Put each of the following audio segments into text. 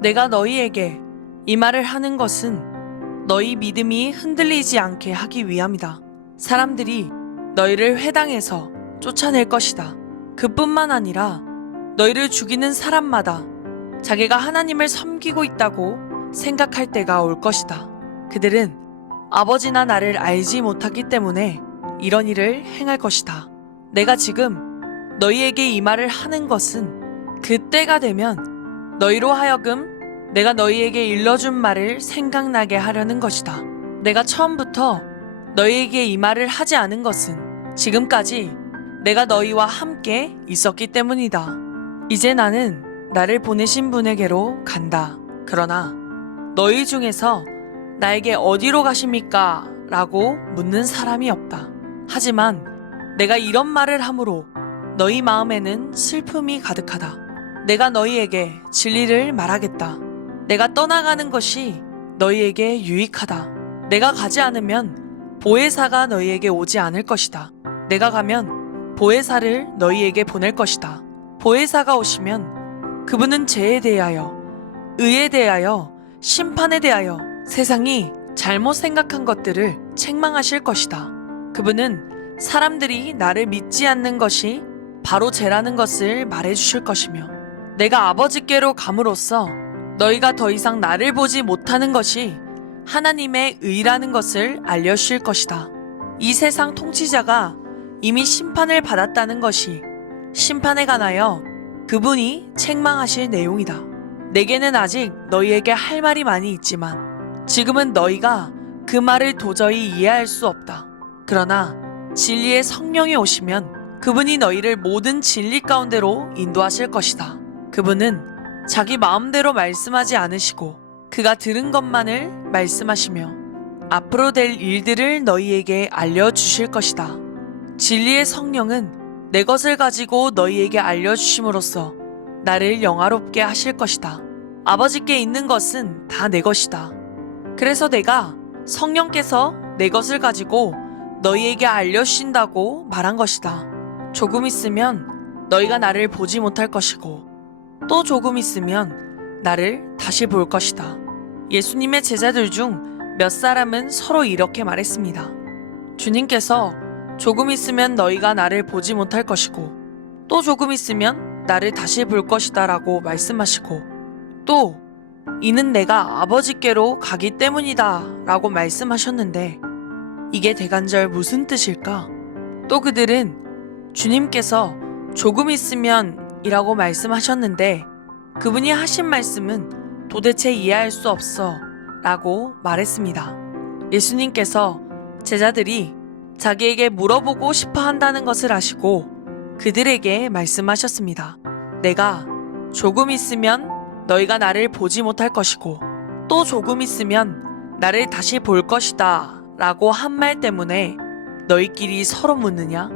내가 너희에게 이 말을 하는 것은 너희 믿음이 흔들리지 않게 하기 위함이다. 사람들이 너희를 회당에서 쫓아낼 것이다. 그뿐만 아니라 너희를 죽이는 사람마다 자기가 하나님을 섬기고 있다고 생각할 때가 올 것이다. 그들은 아버지나 나를 알지 못하기 때문에 이런 일을 행할 것이다. 내가 지금 너희에게 이 말을 하는 것은 그 때가 되면 너희로 하여금 내가 너희에게 일러준 말을 생각나게 하려는 것이다. 내가 처음부터 너희에게 이 말을 하지 않은 것은 지금까지 내가 너희와 함께 있었기 때문이다. 이제 나는 나를 보내신 분에게로 간다. 그러나 너희 중에서 나에게 어디로 가십니까? 라고 묻는 사람이 없다. 하지만 내가 이런 말을 함으로 너희 마음에는 슬픔이 가득하다. 내가 너희에게 진리를 말하겠다. 내가 떠나가는 것이 너희에게 유익하다. 내가 가지 않으면 보혜사가 너희에게 오지 않을 것이다. 내가 가면 보혜사를 너희에게 보낼 것이다. 보혜사가 오시면 그분은 죄에 대하여, 의에 대하여, 심판에 대하여 세상이 잘못 생각한 것들을 책망하실 것이다. 그분은 사람들이 나를 믿지 않는 것이 바로 죄라는 것을 말해주실 것이며, 내가 아버지께로 감으로써 너희가 더 이상 나를 보지 못하는 것이 하나님의 의라는 것을 알려주실 것이다. 이 세상 통치자가 이미 심판을 받았다는 것이 심판에 관하여 그분이 책망하실 내용이다. 내게는 아직 너희에게 할 말이 많이 있지만 지금은 너희가 그 말을 도저히 이해할 수 없다. 그러나 진리의 성령이 오시면 그분이 너희를 모든 진리 가운데로 인도하실 것이다. 그분은 자기 마음대로 말씀하지 않으시고 그가 들은 것만을 말씀하시며 앞으로 될 일들을 너희에게 알려주실 것이다. 진리의 성령은 내 것을 가지고 너희에게 알려주심으로써 나를 영화롭게 하실 것이다. 아버지께 있는 것은 다 내 것이다. 그래서 내가 성령께서 내 것을 가지고 너희에게 알려주신다고 말한 것이다. 조금 있으면 너희가 나를 보지 못할 것이고 또 조금 있으면 나를 다시 볼 것이다. 예수님의 제자들 중 몇 사람은 서로 이렇게 말했습니다. 주님께서 조금 있으면 너희가 나를 보지 못할 것이고 또 조금 있으면 나를 다시 볼 것이다 라고 말씀하시고 또 이는 내가 아버지께로 가기 때문이다 라고 말씀하셨는데 이게 대간절 무슨 뜻일까? 또 그들은 주님께서 조금 있으면 이라고 말씀하셨는데 그분이 하신 말씀은 도대체 이해할 수 없어 라고 말했습니다. 예수님께서 제자들이 자기에게 물어보고 싶어 한다는 것을 아시고 그들에게 말씀하셨습니다. 내가 조금 있으면 너희가 나를 보지 못할 것이고 또 조금 있으면 나를 다시 볼 것이다 라고 한 말 때문에 너희끼리 서로 묻느냐?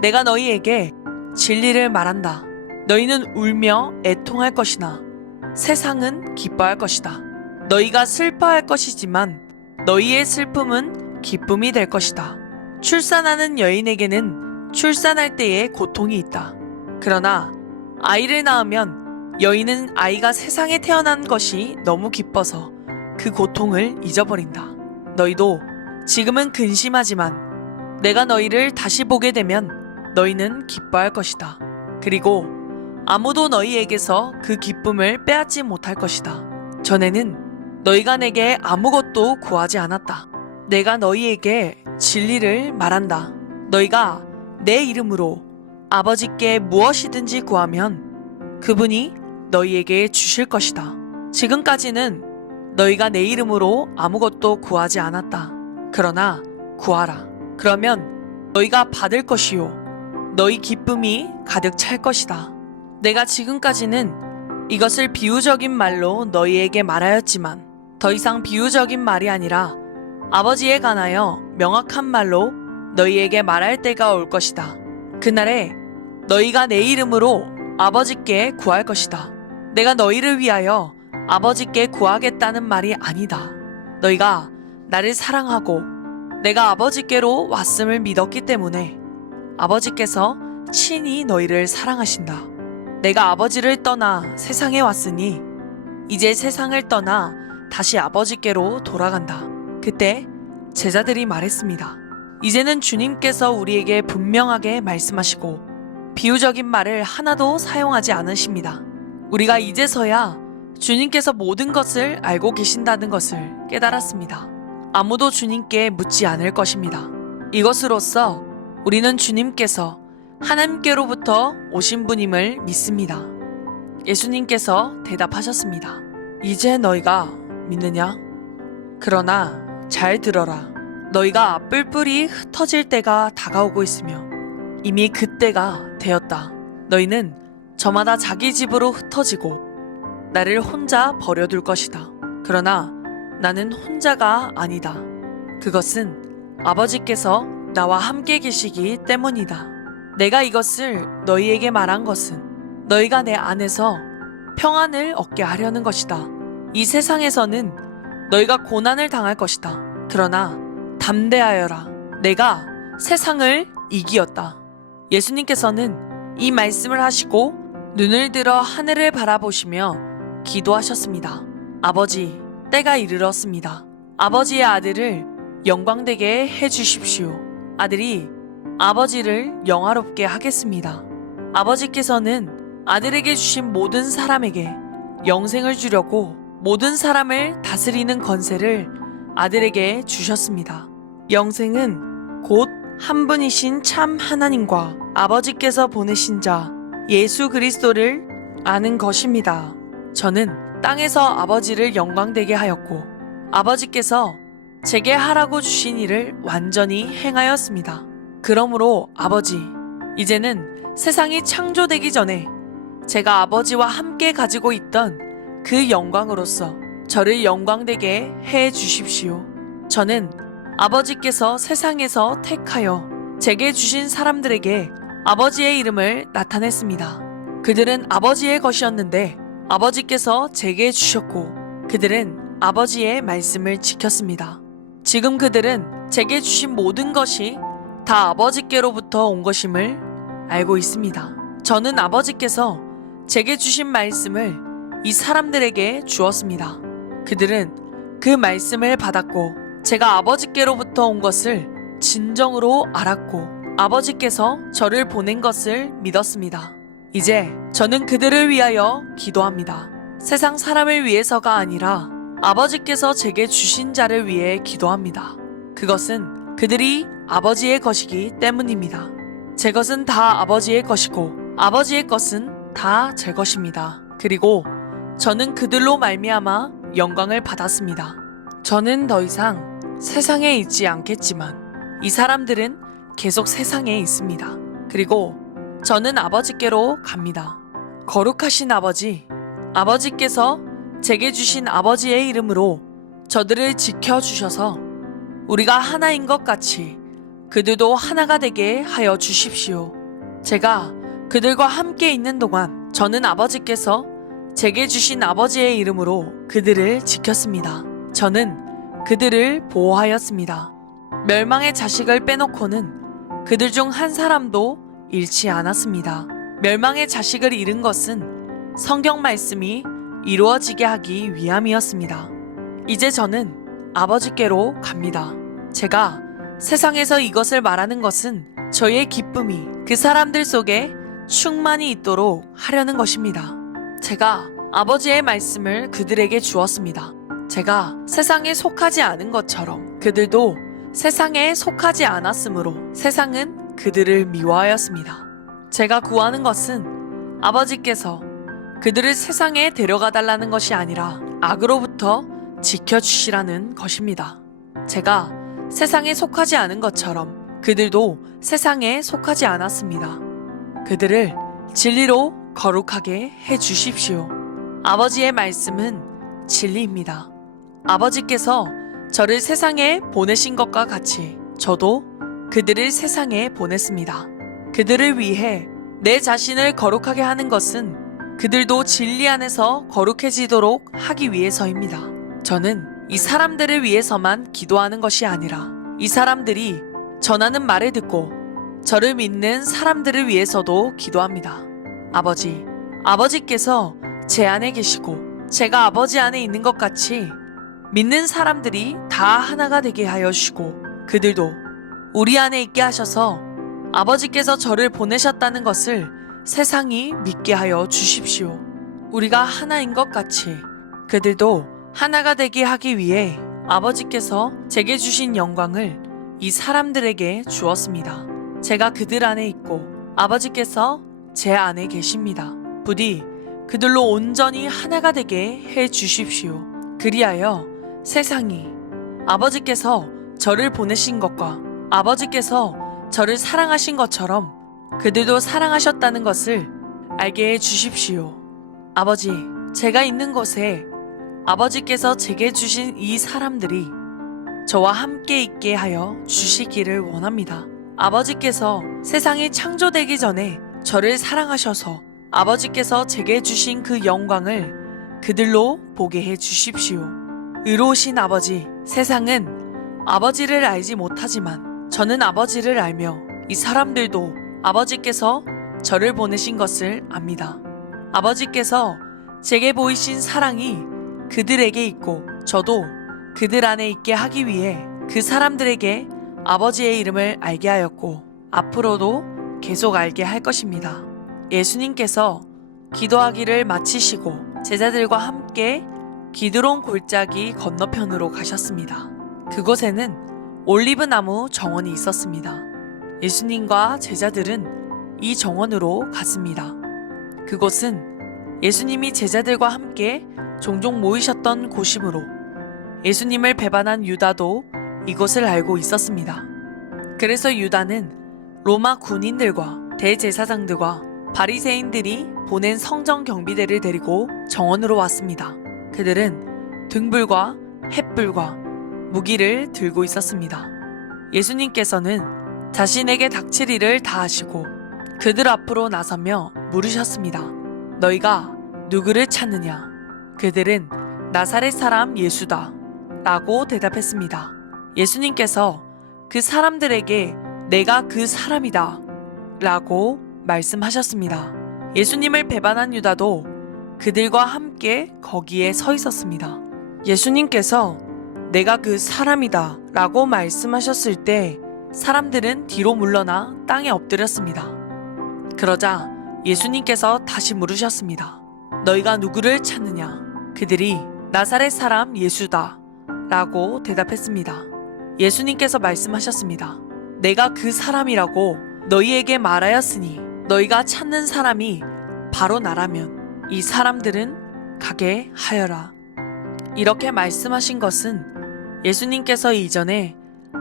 내가 너희에게 진리를 말한다. 너희는 울며 애통할 것이나 세상은 기뻐할 것이다. 너희가 슬퍼할 것이지만 너희의 슬픔은 기쁨이 될 것이다. 출산하는 여인에게는 출산할 때에 고통이 있다. 그러나 아이를 낳으면 여인은 아이가 세상에 태어난 것이 너무 기뻐서 그 고통을 잊어버린다. 너희도 지금은 근심하지만 내가 너희를 다시 보게 되면 너희는 기뻐할 것이다. 그리고 아무도 너희에게서 그 기쁨을 빼앗지 못할 것이다. 전에는 너희가 내게 아무것도 구하지 않았다. 내가 너희에게 진리를 말한다. 너희가 내 이름으로 아버지께 무엇이든지 구하면 그분이 너희에게 주실 것이다. 지금까지는 너희가 내 이름으로 아무것도 구하지 않았다. 그러나 구하라. 그러면 너희가 받을 것이요 너희 기쁨이 가득 찰 것이다. 내가 지금까지는 이것을 비유적인 말로 너희에게 말하였지만 더 이상 비유적인 말이 아니라 아버지에 관하여 명확한 말로 너희에게 말할 때가 올 것이다. 그날에 너희가 내 이름으로 아버지께 구할 것이다. 내가 너희를 위하여 아버지께 구하겠다는 말이 아니다. 너희가 나를 사랑하고 내가 아버지께로 왔음을 믿었기 때문에 아버지께서 친히 너희를 사랑하신다. 내가 아버지를 떠나 세상에 왔으니 이제 세상을 떠나 다시 아버지께로 돌아간다. 그때 제자들이 말했습니다. 이제는 주님께서 우리에게 분명하게 말씀하시고 비유적인 말을 하나도 사용하지 않으십니다. 우리가 이제서야 주님께서 모든 것을 알고 계신다는 것을 깨달았습니다. 아무도 주님께 묻지 않을 것입니다. 이것으로써 우리는 주님께서 하나님께로부터 오신 분임을 믿습니다. 예수님께서 대답하셨습니다. 이제 너희가 믿느냐? 그러나 잘 들어라. 너희가 뿔뿔이 흩어질 때가 다가오고 있으며 이미 그때가 되었다. 너희는 저마다 자기 집으로 흩어지고 나를 혼자 버려둘 것이다. 그러나 나는 혼자가 아니다. 그것은 아버지께서 나와 함께 계시기 때문이다. 내가 이것을 너희에게 말한 것은 너희가 내 안에서 평안을 얻게 하려는 것이다. 이 세상에서는 너희가 고난을 당할 것이다. 그러나 담대하여라. 내가 세상을 이기었다. 예수님께서는 이 말씀을 하시고 눈을 들어 하늘을 바라보시며 기도하셨습니다. 아버지, 때가 이르렀습니다. 아버지의 아들을 영광되게 해주십시오. 아들이 아버지를 영화롭게 하겠습니다. 아버지께서는 아들에게 주신 모든 사람에게 영생을 주려고 모든 사람을 다스리는 권세를 아들에게 주셨습니다. 영생은 곧 한 분이신 참 하나님과 아버지께서 보내신 자 예수 그리스도를 아는 것입니다. 저는 땅에서 아버지를 영광되게 하였고 아버지께서 제게 하라고 주신 일을 완전히 행하였습니다. 그러므로 아버지, 이제는 세상이 창조되기 전에 제가 아버지와 함께 가지고 있던 그 영광으로서 저를 영광되게 해 주십시오. 저는 아버지께서 세상에서 택하여 제게 주신 사람들에게 아버지의 이름을 나타냈습니다. 그들은 아버지의 것이었는데 아버지께서 제게 주셨고 그들은 아버지의 말씀을 지켰습니다. 지금 그들은 제게 주신 모든 것이 다 아버지께로부터 온 것임을 알고 있습니다. 저는 아버지께서 제게 주신 말씀을 이 사람들에게 주었습니다. 그들은 그 말씀을 받았고 제가 아버지께로부터 온 것을 진정으로 알았고 아버지께서 저를 보낸 것을 믿었습니다. 이제 저는 그들을 위하여 기도합니다. 세상 사람을 위해서가 아니라 아버지께서 제게 주신 자를 위해 기도합니다. 그것은 그들이 아버지의 것이기 때문입니다. 제 것은 다 아버지의 것이고 아버지의 것은 다 제 것입니다. 그리고 저는 그들로 말미암아 영광을 받았습니다. 저는 더 이상 세상에 있지 않겠지만 이 사람들은 계속 세상에 있습니다. 그리고 저는 아버지께로 갑니다. 거룩하신 아버지, 아버지께서 제게 주신 아버지의 이름으로 저들을 지켜주셔서 우리가 하나인 것 같이 그들도 하나가 되게 하여 주십시오. 제가 그들과 함께 있는 동안 저는 아버지께서 제게 주신 아버지의 이름으로 그들을 지켰습니다. 저는 그들을 보호하였습니다. 멸망의 자식을 빼놓고는 그들 중 한 사람도 잃지 않았습니다. 멸망의 자식을 잃은 것은 성경 말씀이 이루어지게 하기 위함이었습니다. 이제 저는 아버지께로 갑니다. 제가 세상에서 이것을 말하는 것은 저의 기쁨이 그 사람들 속에 충만히 있도록 하려는 것입니다. 제가 아버지의 말씀을 그들에게 주었습니다. 제가 세상에 속하지 않은 것처럼 그들도 세상에 속하지 않았으므로 세상은 그들을 미워하였습니다. 제가 구하는 것은 아버지께서 그들을 세상에 데려가 달라는 것이 아니라 악으로부터 지켜주시라는 것입니다. 제가 세상에 속하지 않은 것처럼 그들도 세상에 속하지 않았습니다. 그들을 진리로 거룩하게 해 주십시오. 아버지의 말씀은 진리입니다. 아버지께서 저를 세상에 보내신 것과 같이 저도 그들을 세상에 보냈습니다. 그들을 위해 내 자신을 거룩하게 하는 것은 그들도 진리 안에서 거룩해지도록 하기 위해서입니다. 저는 이 사람들을 위해서만 기도하는 것이 아니라 이 사람들이 전하는 말을 듣고 저를 믿는 사람들을 위해서도 기도합니다. 아버지, 아버지께서 제 안에 계시고 제가 아버지 안에 있는 것 같이 믿는 사람들이 다 하나가 되게 하여 주시고 그들도 우리 안에 있게 하셔서 아버지께서 저를 보내셨다는 것을 세상이 믿게 하여 주십시오. 우리가 하나인 것 같이 그들도 하나가 되게 하기 위해 아버지께서 제게 주신 영광을 이 사람들에게 주었습니다. 제가 그들 안에 있고 아버지께서 제 안에 계십니다. 부디 그들로 온전히 하나가 되게 해 주십시오. 그리하여 세상이 아버지께서 저를 보내신 것과 아버지께서 저를 사랑하신 것처럼 그들도 사랑하셨다는 것을 알게 해 주십시오. 아버지, 제가 있는 곳에 아버지께서 제게 주신 이 사람들이 저와 함께 있게 하여 주시기를 원합니다. 아버지께서 세상이 창조되기 전에 저를 사랑하셔서 아버지께서 제게 주신 그 영광을 그들로 보게 해 주십시오. 의로우신 아버지, 세상은 아버지를 알지 못하지만 저는 아버지를 알며 이 사람들도 아버지께서 저를 보내신 것을 압니다. 아버지께서 제게 보이신 사랑이 그들에게 있고 저도 그들 안에 있게 하기 위해 그 사람들에게 아버지의 이름을 알게 하였고 앞으로도 계속 알게 할 것입니다. 예수님께서 기도하기를 마치시고 제자들과 함께 기드론 골짜기 건너편으로 가셨습니다. 그곳에는 올리브나무 정원이 있었습니다. 예수님과 제자들은 이 정원으로 갔습니다. 그곳은 예수님이 제자들과 함께 종종 모이셨던 곳이므로 예수님을 배반한 유다도 이곳을 알고 있었습니다. 그래서 유다는 로마 군인들과 대제사장들과 바리새인들이 보낸 성전 경비대를 데리고 정원으로 왔습니다. 그들은 등불과 횃불과 무기를 들고 있었습니다. 예수님께서는 자신에게 닥칠 일을 다 하시고 그들 앞으로 나서며 물으셨습니다. 너희가 누구를 찾느냐? 그들은 나사렛 사람 예수다 라고 대답했습니다. 예수님께서 그 사람들에게 내가 그 사람이다 라고 말씀하셨습니다. 예수님을 배반한 유다도 그들과 함께 거기에 서 있었습니다. 예수님께서 내가 그 사람이다 라고 말씀하셨을 때 사람들은 뒤로 물러나 땅에 엎드렸습니다. 그러자 예수님께서 다시 물으셨습니다. 너희가 누구를 찾느냐? 그들이 나사렛 사람 예수다 라고 대답했습니다. 예수님께서 말씀하셨습니다. 내가 그 사람이라고 너희에게 말하였으니 너희가 찾는 사람이 바로 나라면 이 사람들은 가게 하여라. 이렇게 말씀하신 것은 예수님께서 이전에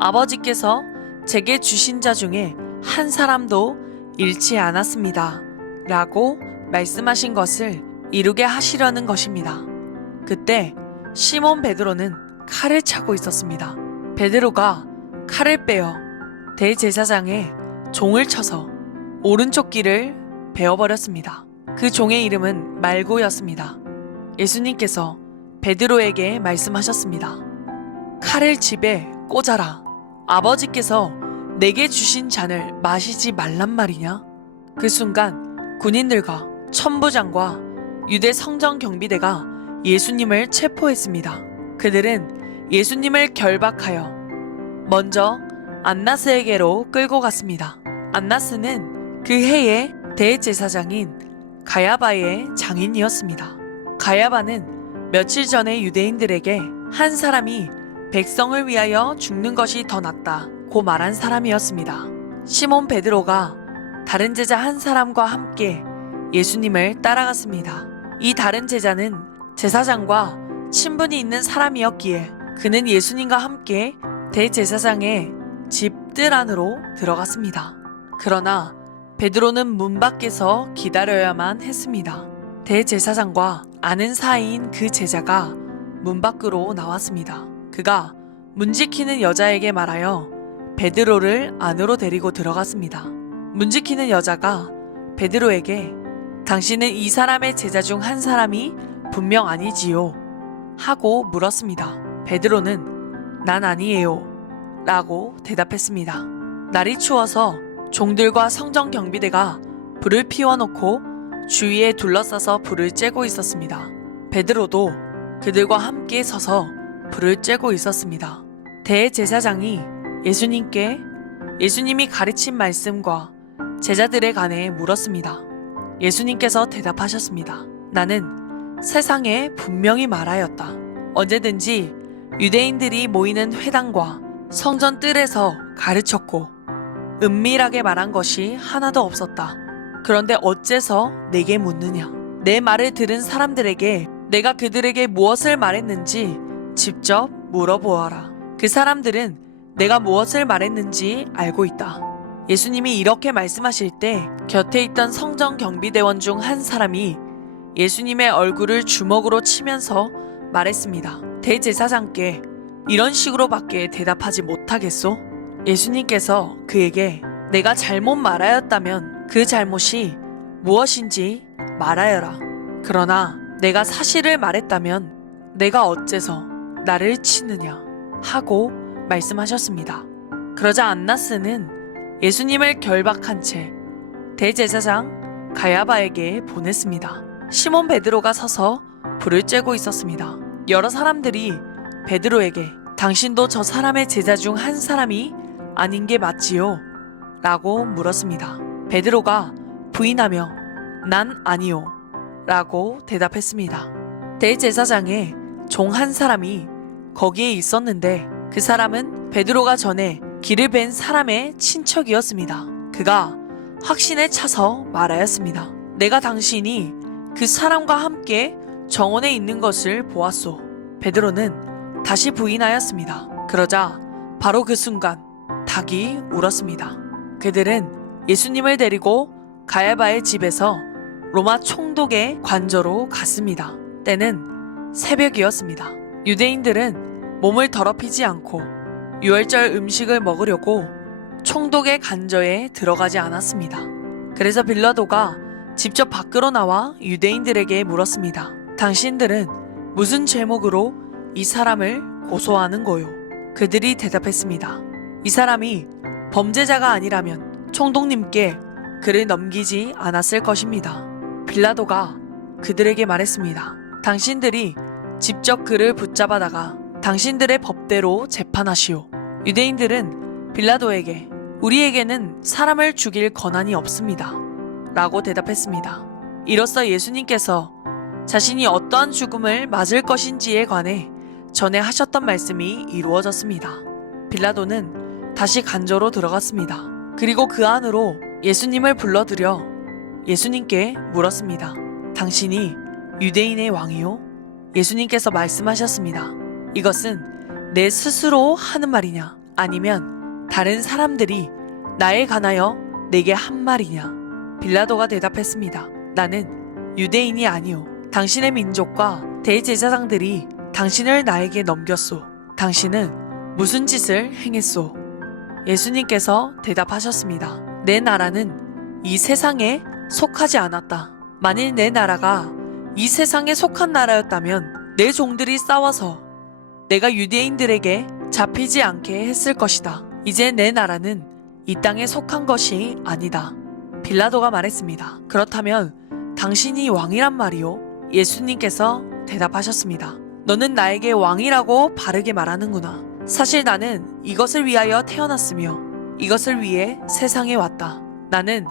아버지께서 제게 주신 자 중에 한 사람도 잃지 않았습니다 라고 말씀하신 것을 이루게 하시려는 것입니다. 그때 시몬 베드로는 칼을 차고 있었습니다. 베드로가 칼을 빼어 대제사장의 종을 쳐서 오른쪽 귀를 베어버렸습니다. 그 종의 이름은 말고였습니다. 예수님께서 베드로에게 말씀하셨습니다. 칼을 집에 꽂아라. 아버지께서 내게 주신 잔을 마시지 말란 말이냐? 그 순간 군인들과 천부장과 유대 성전 경비대가 예수님을 체포했습니다. 그들은 예수님을 결박하여 먼저 안나스에게로 끌고 갔습니다. 안나스는 그 해의 대제사장인 가야바의 장인이었습니다. 가야바는 며칠 전에 유대인들에게 한 사람이 백성을 위하여 죽는 것이 더 낫다고 말한 사람이었습니다. 시몬 베드로가 다른 제자 한 사람과 함께 예수님을 따라갔습니다. 이 다른 제자는 제사장과 친분이 있는 사람이었기에 그는 예수님과 함께 대제사장의 집 뜰 안으로 들어갔습니다. 그러나 베드로는 문 밖에서 기다려야만 했습니다. 대제사장과 아는 사이인 그 제자가 문 밖으로 나왔습니다. 그가 문 지키는 여자에게 말하여 베드로를 안으로 데리고 들어갔습니다. 문 지키는 여자가 베드로에게 당신은 이 사람의 제자 중 한 사람이 분명 아니지요? 하고 물었습니다. 베드로는 난 아니에요 라고 대답했습니다. 날이 추워서 종들과 성전 경비대가 불을 피워놓고 주위에 둘러싸서 불을 쬐고 있었습니다. 베드로도 그들과 함께 서서 불을 쬐고 있었습니다. 대제사장이 예수님이 가르친 말씀과 제자들에 관해 물었습니다. 예수님께서 대답하셨습니다. 나는 세상에 분명히 말하였다. 언제든지 유대인들이 모이는 회당과 성전 뜰에서 가르쳤고 은밀하게 말한 것이 하나도 없었다. 그런데 어째서 내게 묻느냐? 내 말을 들은 사람들에게 내가 그들에게 무엇을 말했는지 직접 물어보아라. 그 사람들은 내가 무엇을 말했는지 알고 있다. 예수님이 이렇게 말씀하실 때 곁에 있던 성전 경비대원 중 한 사람이 예수님의 얼굴을 주먹으로 치면서 말했습니다. 대제사장께 이런 식으로밖에 대답하지 못하겠소? 예수님께서 그에게 내가 잘못 말하였다면 그 잘못이 무엇인지 말하여라. 그러나 내가 사실을 말했다면 내가 어째서 나를 치느냐 하고 말씀하셨습니다. 그러자 안나스는 예수님을 결박한 채 대제사장 가야바에게 보냈습니다. 시몬 베드로가 서서 불을 쬐고 있었습니다. 여러 사람들이 베드로에게 당신도 저 사람의 제자 중 한 사람이 아닌 게 맞지요? 라고 물었습니다. 베드로가 부인하며 난 아니요 라고 대답했습니다. 대제사장의 종 한 사람이 거기에 있었는데 그 사람은 베드로가 전에 길을 벤 사람의 친척이었습니다. 그가 확신에 차서 말하였습니다. 내가 당신이 그 사람과 함께 정원에 있는 것을 보았소. 베드로는 다시 부인하였습니다. 그러자 바로 그 순간 닭이 울었습니다. 그들은 예수님을 데리고 가야바의 집에서 로마 총독의 관저로 갔습니다. 때는 새벽이었습니다. 유대인들은 몸을 더럽히지 않고 유월절 음식을 먹으려고 총독의 관저에 들어가지 않았습니다. 그래서 빌라도가 직접 밖으로 나와 유대인들에게 물었습니다. 당신들은 무슨 제목으로 이 사람을 고소하는 거요? 그들이 대답했습니다. 이 사람이 범죄자가 아니라면 총독님께 그를 넘기지 않았을 것입니다. 빌라도가 그들에게 말했습니다. 당신들이 직접 그를 붙잡아다가 당신들의 법대로 재판하시오. 유대인들은 빌라도에게 우리에게는 사람을 죽일 권한이 없습니다. 라고 대답했습니다. 이로써 예수님께서 자신이 어떠한 죽음을 맞을 것인지에 관해 전에 하셨던 말씀이 이루어졌습니다. 빌라도는 다시 관저로 들어갔습니다. 그리고 그 안으로 예수님을 불러들여 예수님께 물었습니다. 당신이 유대인의 왕이요? 예수님께서 말씀하셨습니다. 이것은 내 스스로 하는 말이냐? 아니면 다른 사람들이 나에 관하여 내게 한 말이냐? 빌라도가 대답했습니다. 나는 유대인이 아니요. 당신의 민족과 대제사장들이 당신을 나에게 넘겼소. 당신은 무슨 짓을 행했소? 예수님께서 대답하셨습니다. 내 나라는 이 세상에 속하지 않았다. 만일 내 나라가 이 세상에 속한 나라였다면 내 종들이 싸워서 내가 유대인들에게 잡히지 않게 했을 것이다. 이제 내 나라는 이 땅에 속한 것이 아니다. 빌라도가 말했습니다. 그렇다면 당신이 왕이란 말이요? 예수님께서 대답하셨습니다. 너는 나에게 왕이라고 바르게 말하는구나. 사실 나는 이것을 위하여 태어났으며 이것을 위해 세상에 왔다. 나는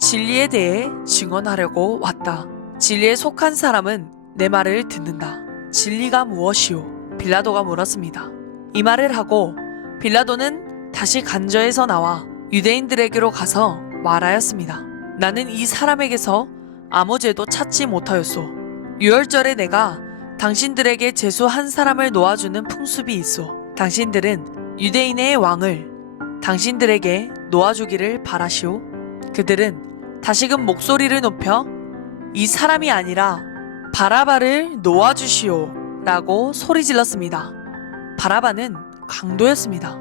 진리에 대해 증언하려고 왔다. 진리에 속한 사람은 내 말을 듣는다. 진리가 무엇이오? 빌라도가 물었습니다. 이 말을 하고 빌라도는 다시 관저에서 나와 유대인들에게로 가서 말하였습니다. 나는 이 사람에게서 아무 죄도 찾지 못하였소. 유월절에 내가 당신들에게 제수 한 사람을 놓아주는 풍습이 있소. 당신들은 유대인의 왕을 당신들에게 놓아주기를 바라시오. 그들은 다시금 목소리를 높여 이 사람이 아니라 바라바를 놓아주시오 라고 소리 질렀습니다. 바라바는 강도였습니다.